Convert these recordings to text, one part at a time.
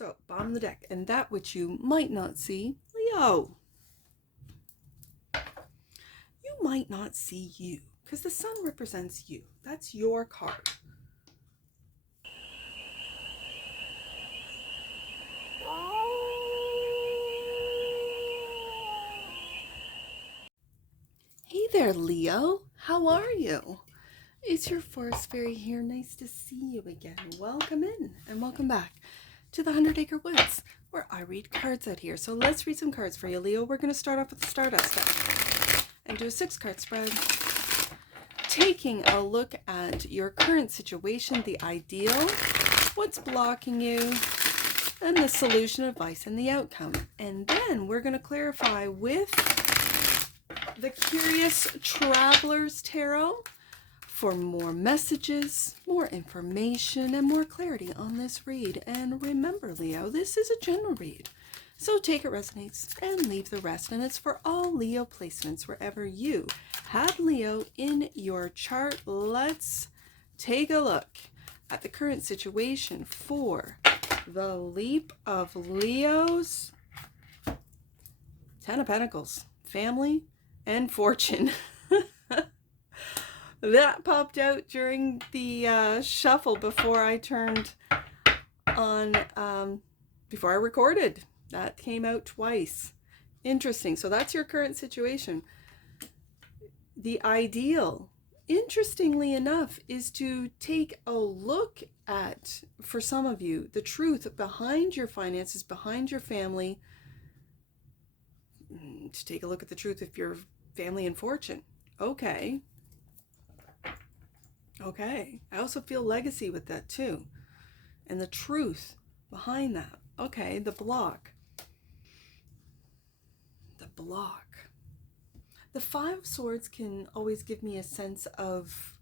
So, bottom of the deck, and that which you might not see, Leo. You might not see you, because the sun represents you. That's your card. Hey there, Leo. How are you? It's your forest fairy here. Nice to see you again. Welcome in and welcome back to the 100 Acre Woods, where I read cards out here. So let's read some cards for you, Leo. We're going to start off with the Stardust deck and do a 6-card spread, taking a look at your current situation, the ideal, what's blocking you, and the solution, advice, and the outcome. And then we're going to clarify with the Curious Traveler's Tarot for more messages, more information, and more clarity on this read. And remember, Leo, this is a general read, so take it resonates and leave the rest. And it's for all Leo placements wherever you have Leo in your chart. Let's take a look at the current situation for the leap of Leos. 10 of Pentacles, family and fortune. That popped out during the shuffle before I turned on, before I recorded. That came out twice. Interesting. So that's your current situation. The ideal, interestingly enough, is to take a look at, for some of you, the truth behind your finances, behind your family, to take a look at the truth of your family and fortune. Okay. Okay. I also feel legacy with that too. And the truth behind that. Okay. The block. The block. The 5 of Swords can always give me a sense of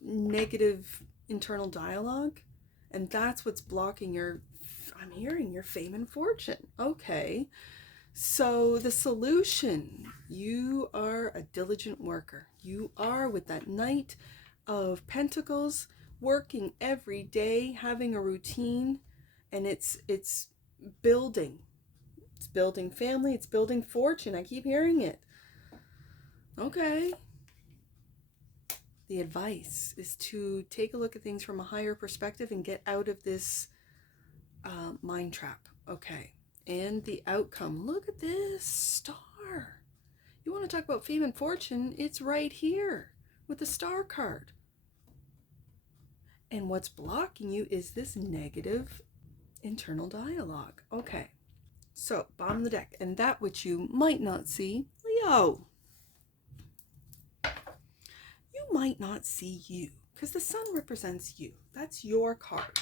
negative internal dialogue. And that's what's blocking your, I'm hearing, your fame and fortune. Okay. So the solution, you are a diligent worker. You are, with that Knight of Pentacles, working every day, having a routine, and it's building. It's building family, it's building fortune. I keep hearing it. Okay. The advice is to take a look at things from a higher perspective and get out of this mind trap. Okay. And the outcome. Look at this star. You want to talk about fame and fortune? It's right here with the star card. And what's blocking you is this negative internal dialogue. Okay. So, bottom of the deck. And that which you might not see, Leo. You might not see you, because the sun represents you. That's your card.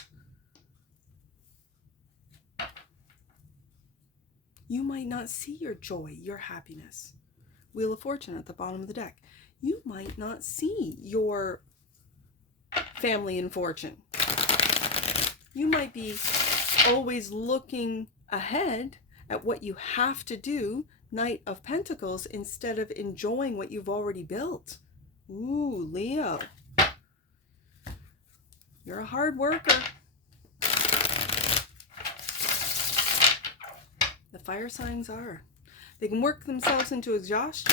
You might not see your joy, your happiness. Wheel of Fortune at the bottom of the deck. You might not see your family and fortune. You might be always looking ahead at what you have to do, Knight of Pentacles, instead of enjoying what you've already built. Ooh, Leo. You're a hard worker. The fire signs are. They can work themselves into exhaustion.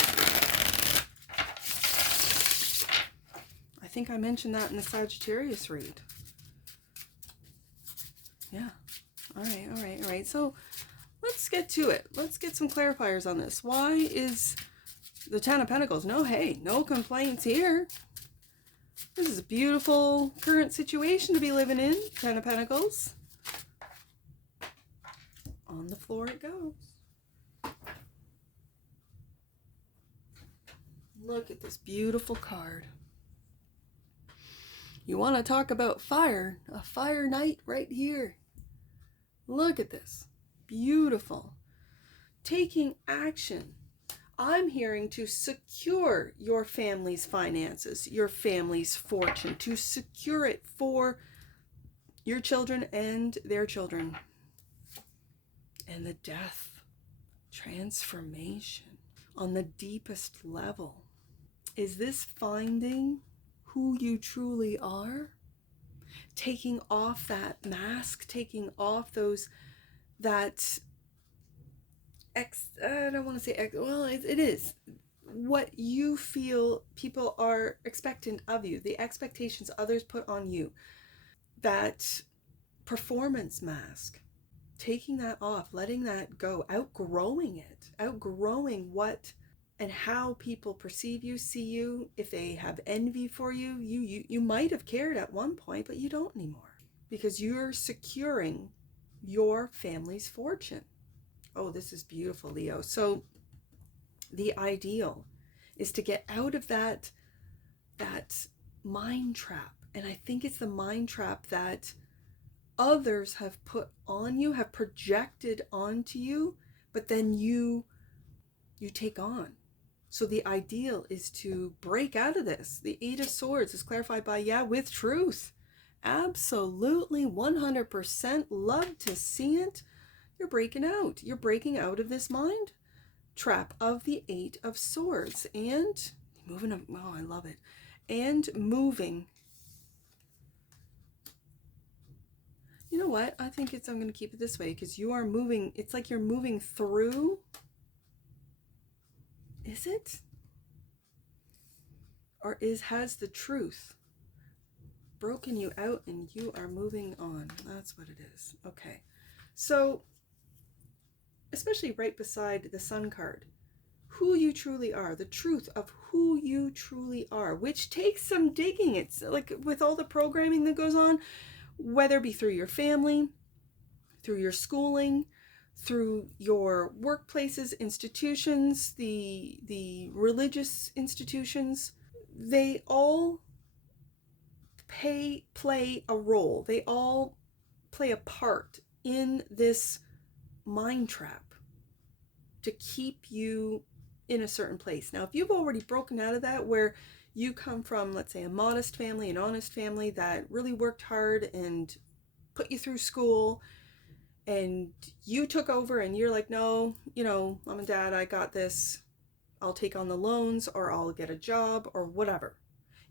I think I mentioned that in the Sagittarius read. Yeah. All right. So let's get to it. Let's get some clarifiers on this. Why is the 10 of Pentacles? No, hey, no complaints here. This is a beautiful current situation to be living in. 10 of Pentacles. On the floor it goes. Look at this beautiful card. You want to talk about fire? A fire knight right here. Look at this. Beautiful. Taking action. I'm hearing to secure your family's finances, your family's fortune, to secure it for your children and their children. And the death, transformation on the deepest level. Is this finding who you truly are? Taking off that mask, taking off those that I don't want to say well, it is what you feel people are expectant of you, the expectations others put on you, that performance mask, taking that off, letting that go, outgrowing it, outgrowing what and how people perceive you, see you, if they have envy for you. You might have cared at one point, but you don't anymore because you're securing your family's fortune. Oh, this is beautiful, Leo. So the ideal is to get out of that mind trap. And I think it's the mind trap that others have put on you, have projected onto you, but then you take on. So the ideal is to break out of this. The Eight of Swords is clarified by, with truth. Absolutely, 100%. Love to see it. You're breaking out. You're breaking out of this mind trap of the Eight of Swords and moving. Oh, I love it. And moving. You know what? I think I'm going to keep it this way because you are moving. It's like you're moving through. Is it? Or has the truth broken you out and you are moving on? That's what it is. Okay. So, especially right beside the Sun card, who you truly are, the truth of who you truly are, which takes some digging. It's like with all the programming that goes on, whether it be through your family, through your schooling, through your workplaces, institutions, the religious institutions, they all play a role. They all play a part in this mind trap to keep you in a certain place. Now, if you've already broken out of that, where you come from, let's say, a modest family, an honest family that really worked hard and put you through school, and you took over and you're like, no, mom and dad, I got this. I'll take on the loans or I'll get a job or whatever.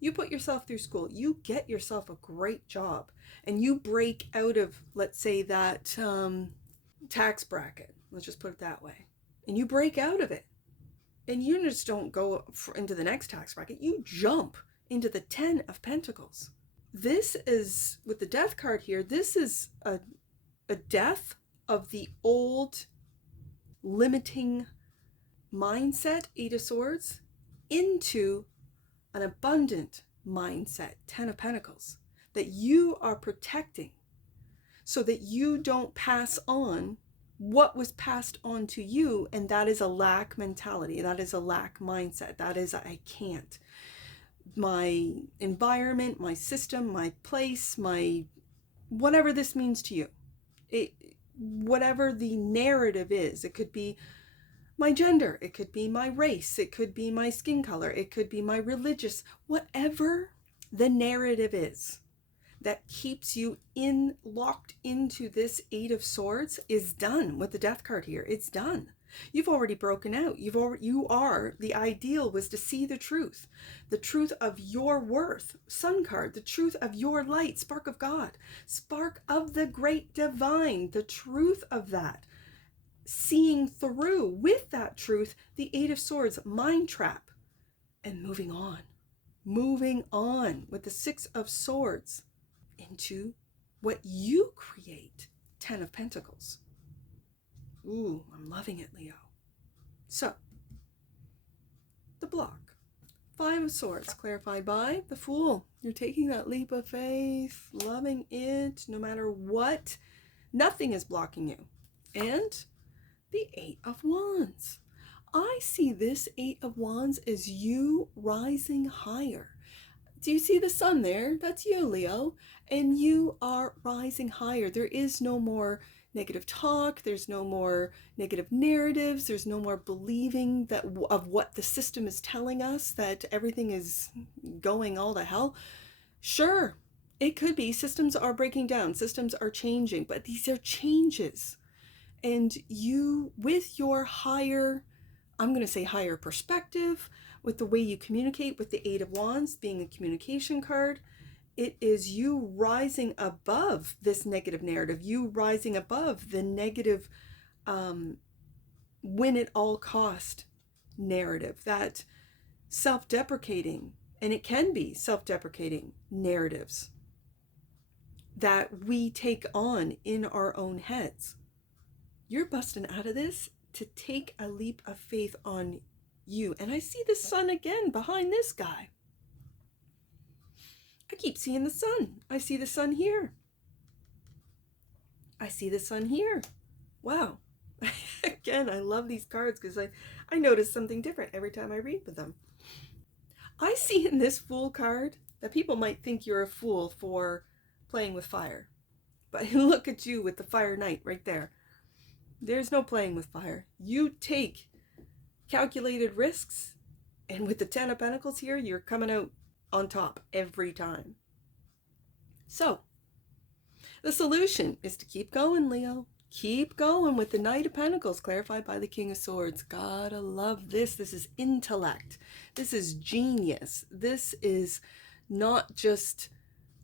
You put yourself through school, you get yourself a great job, and you break out of, let's say, that tax bracket. Let's just put it that way. And you break out of it. And you just don't go into the next tax bracket. You jump into the 10 of Pentacles. This is, with the Death card here, this is a death of the old limiting mindset, Eight of Swords, into an abundant mindset, 10 of Pentacles, that you are protecting so that you don't pass on what was passed on to you, and that is a lack mentality, that is a lack mindset, that is I can't. My environment, my system, my place, my whatever this means to you, whatever the narrative is, it could be my gender, it could be my race, it could be my skin color, it could be my religious, whatever the narrative is that keeps you locked into this Eight of Swords is done with the Death card here. It's done. You've already broken out. The ideal was to see the truth of your worth. Sun card, the truth of your light, spark of God, spark of the great divine, the truth of that. Seeing through with that truth, the Eight of Swords, mind trap, and moving on with the Six of Swords into what you create, 10 of Pentacles. Ooh, I'm loving it, Leo. So, the block. 5 of Swords, clarified by the Fool. You're taking that leap of faith, loving it, no matter what. Nothing is blocking you. And the 8 of Wands. I see this 8 of Wands as you rising higher. Do you see the sun there? That's you, Leo. And you are rising higher. There is no more negative talk. There's no more negative narratives. There's no more believing that of what the system is telling us, that everything is going all to hell. Sure, it could be. Systems are breaking down. Systems are changing. But these are changes. And you, with your higher, I'm going to say higher perspective, with the way you communicate, with the 8 of Wands being a communication card, it is you rising above this negative narrative, you rising above the negative win at all cost narrative, that self-deprecating, and it can be self-deprecating narratives that we take on in our own heads. You're busting out of this to take a leap of faith on you. And I see the sun again behind this guy. I keep seeing the sun. I see the sun here. I see the sun here. Wow. Again, I love these cards because I notice something different every time I read with them. I see in this Fool card that people might think you're a fool for playing with fire. But look at you with the Fire Knight right there. There's no playing with fire. You take calculated risks, and with the Ten of Pentacles here, you're coming out on top every time. So, the solution is to keep going, Leo. Keep going with the Knight of Pentacles, clarified by the King of Swords. Gotta love this. This is intellect. This is genius. This is not just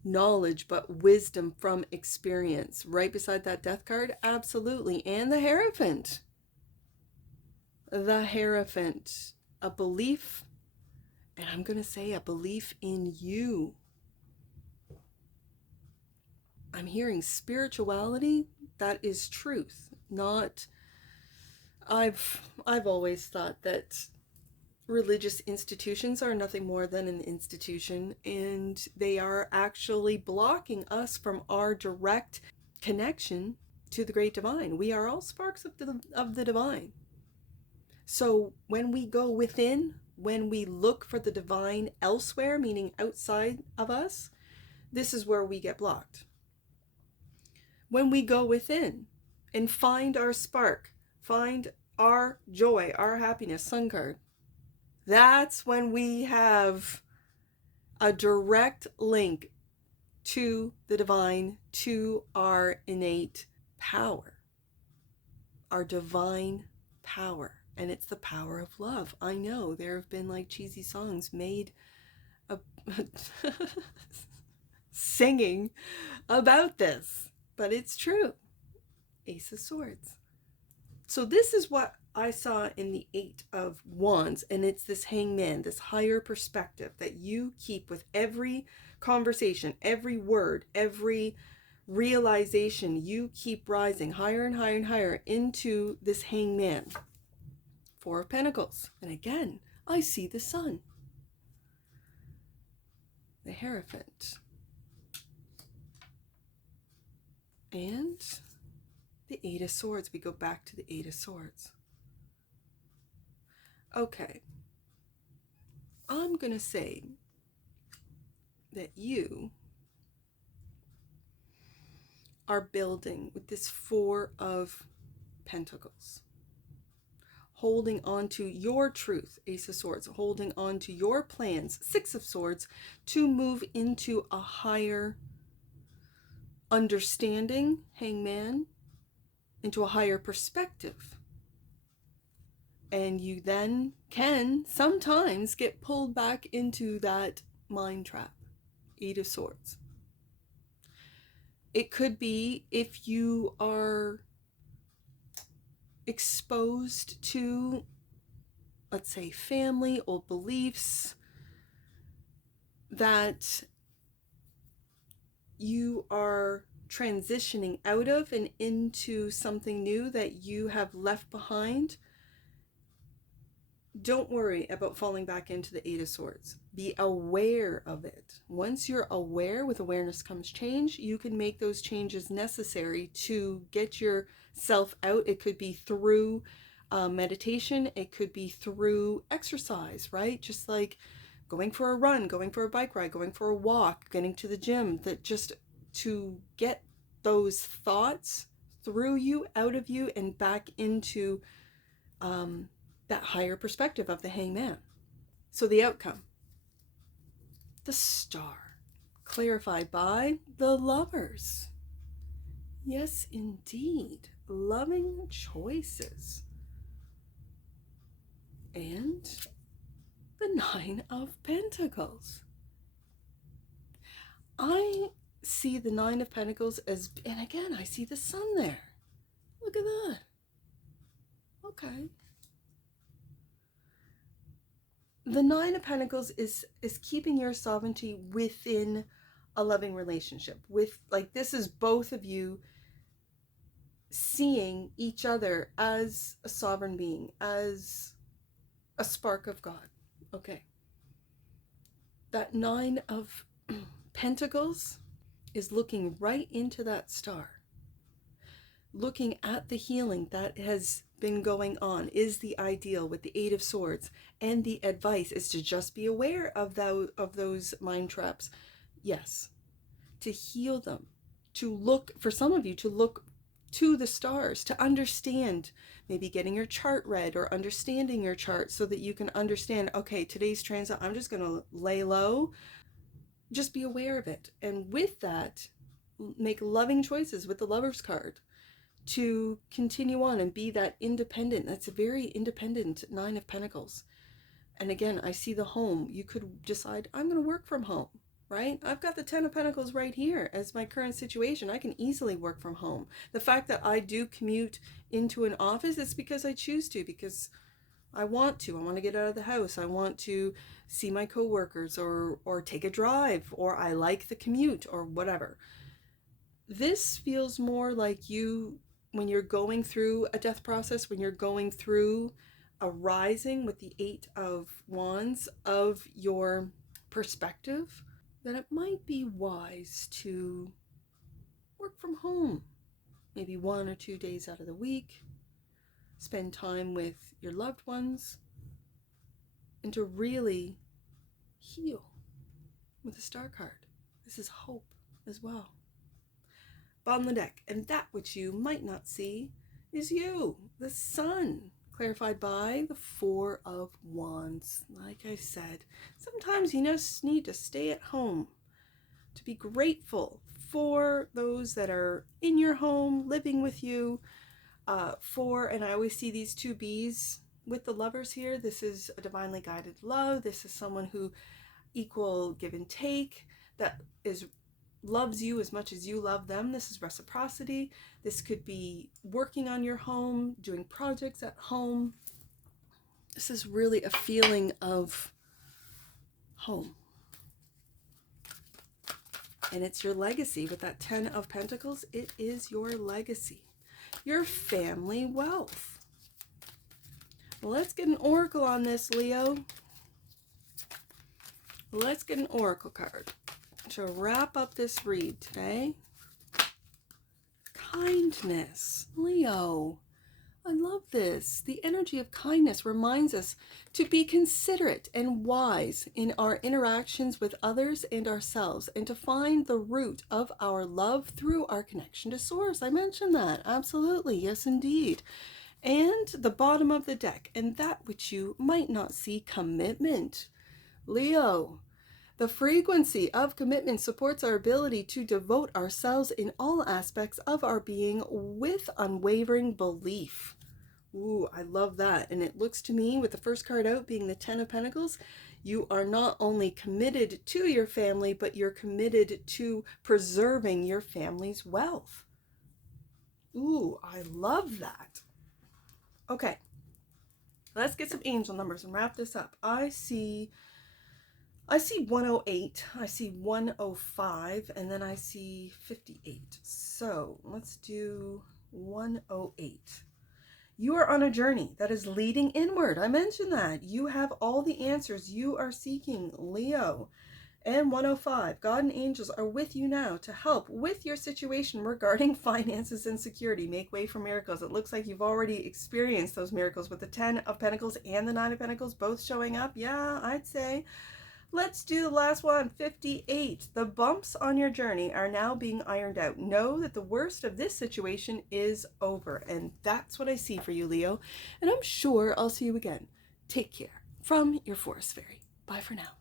knowledge, but wisdom from experience. Right beside that Death card, absolutely. And the Hierophant. The Hierophant. A belief, and I'm going to say a belief in you. I'm hearing spirituality. That is truth. Not, I've always thought that religious institutions are nothing more than an institution, and they are actually blocking us from our direct connection to the great divine. We are all sparks of the divine. So when we go within, when we look for the divine elsewhere, meaning outside of us, this is where we get blocked. When we go within and find our spark, find our joy, our happiness, Sun card, that's when we have a direct link to the divine, to our innate power, our divine power. And it's the power of love. I know there have been like cheesy songs made singing about this, but it's true. Ace of Swords. So this is what I saw in the Eight of Wands, and it's this Hangman, this higher perspective that you keep with every conversation, every word, every realization. You keep rising higher and higher and higher into this Hangman. Four of Pentacles. And again, I see the sun. The Hierophant. And the Eight of Swords. We go back to the Eight of Swords. Okay. I'm going to say that you are building with this Four of Pentacles. Holding on to your truth, Ace of Swords. Holding on to your plans, Six of Swords, to move into a higher understanding, Hangman, into a higher perspective. And you then can sometimes get pulled back into that mind trap, Eight of Swords. It could be if you are exposed to, let's say, family, old beliefs that you are transitioning out of and into something new that you have left behind. Don't worry about falling back into the Eight of Swords. Be aware of it. Once you're aware, with awareness comes change. You can make those changes necessary to get yourself out. It could be through meditation. It could be through exercise, right? Just like going for a run, going for a bike ride, going for a walk, getting to the gym. That just to get those thoughts through you, out of you, and back into that higher perspective of the Hangman. So the outcome, the Star, clarified by the Lovers. Yes, indeed, loving choices. And the Nine of Pentacles. I see the Nine of Pentacles as, and again, I see the sun there. Look at that. Okay. The Nine of Pentacles is keeping your sovereignty within a loving relationship. With, like, this is both of you seeing each other as a sovereign being, as a spark of God. Okay. That Nine of Pentacles is looking right into that star, looking at the healing that has been going on, is the ideal with the Eight of Swords. And the advice is to just be aware of those mind traps. Yes, to heal them, to look, for some of you, to look to the stars, to understand, maybe getting your chart read or understanding your chart so that you can understand, okay, today's transit, I'm just going to lay low. Just be aware of it. And with that, make loving choices with the Lover's card to continue on and be that independent. That's a very independent Nine of Pentacles. And again, I see the home. You could decide, I'm going to work from home, right? I've got the Ten of Pentacles right here as my current situation. I can easily work from home. The fact that I do commute into an office is because I choose to, because I want to. I want to get out of the house. I want to see my coworkers, or take a drive, or I like the commute, or whatever. This feels more like you, when you're going through a death process, when you're going through a rising with the Eight of Wands of your perspective, that it might be wise to work from home, maybe 1 or 2 days out of the week, spend time with your loved ones, and to really heal with the Star card. This is hope as well. Bottom of the deck, and that which you might not see is you, the sun, clarified by the Four of Wands. Like I said, sometimes you just need to stay at home, to be grateful for those that are in your home, living with you, and I always see these two bees with the lovers here. This is a divinely guided love. This is someone who equal give and take, that loves you as much as you love them. This is reciprocity. This could be working on your home, doing projects at home. This is really a feeling of home. And it's your legacy. With that Ten of Pentacles, it is your legacy, your family wealth. Well, let's get an oracle on this, Leo. Let's get an oracle card to wrap up this read today. Kindness. Leo, I love this. The energy of kindness reminds us to be considerate and wise in our interactions with others and ourselves, and to find the root of our love through our connection to Source. I mentioned that. Absolutely. Yes, indeed. And the bottom of the deck, and that which you might not see, commitment. Leo, the frequency of commitment supports our ability to devote ourselves in all aspects of our being with unwavering belief. Ooh, I love that. And it looks to me, with the first card out being the Ten of Pentacles, you are not only committed to your family, but you're committed to preserving your family's wealth. Ooh, I love that. Okay, let's get some angel numbers and wrap this up. I see 108, I see 105, and then I see 58. So let's do 108. You are on a journey that is leading inward. I mentioned that. You have all the answers you are seeking, Leo. And 105, God and angels are with you now to help with your situation regarding finances and security. Make way for miracles. It looks like you've already experienced those miracles with the 10 of Pentacles and the 9 of Pentacles both showing up. Yeah, I'd say. Let's do the last one, 58. The bumps on your journey are now being ironed out. Know that the worst of this situation is over. And that's what I see for you, Leo. And I'm sure I'll see you again. Take care. From your Forest Fairy. Bye for now.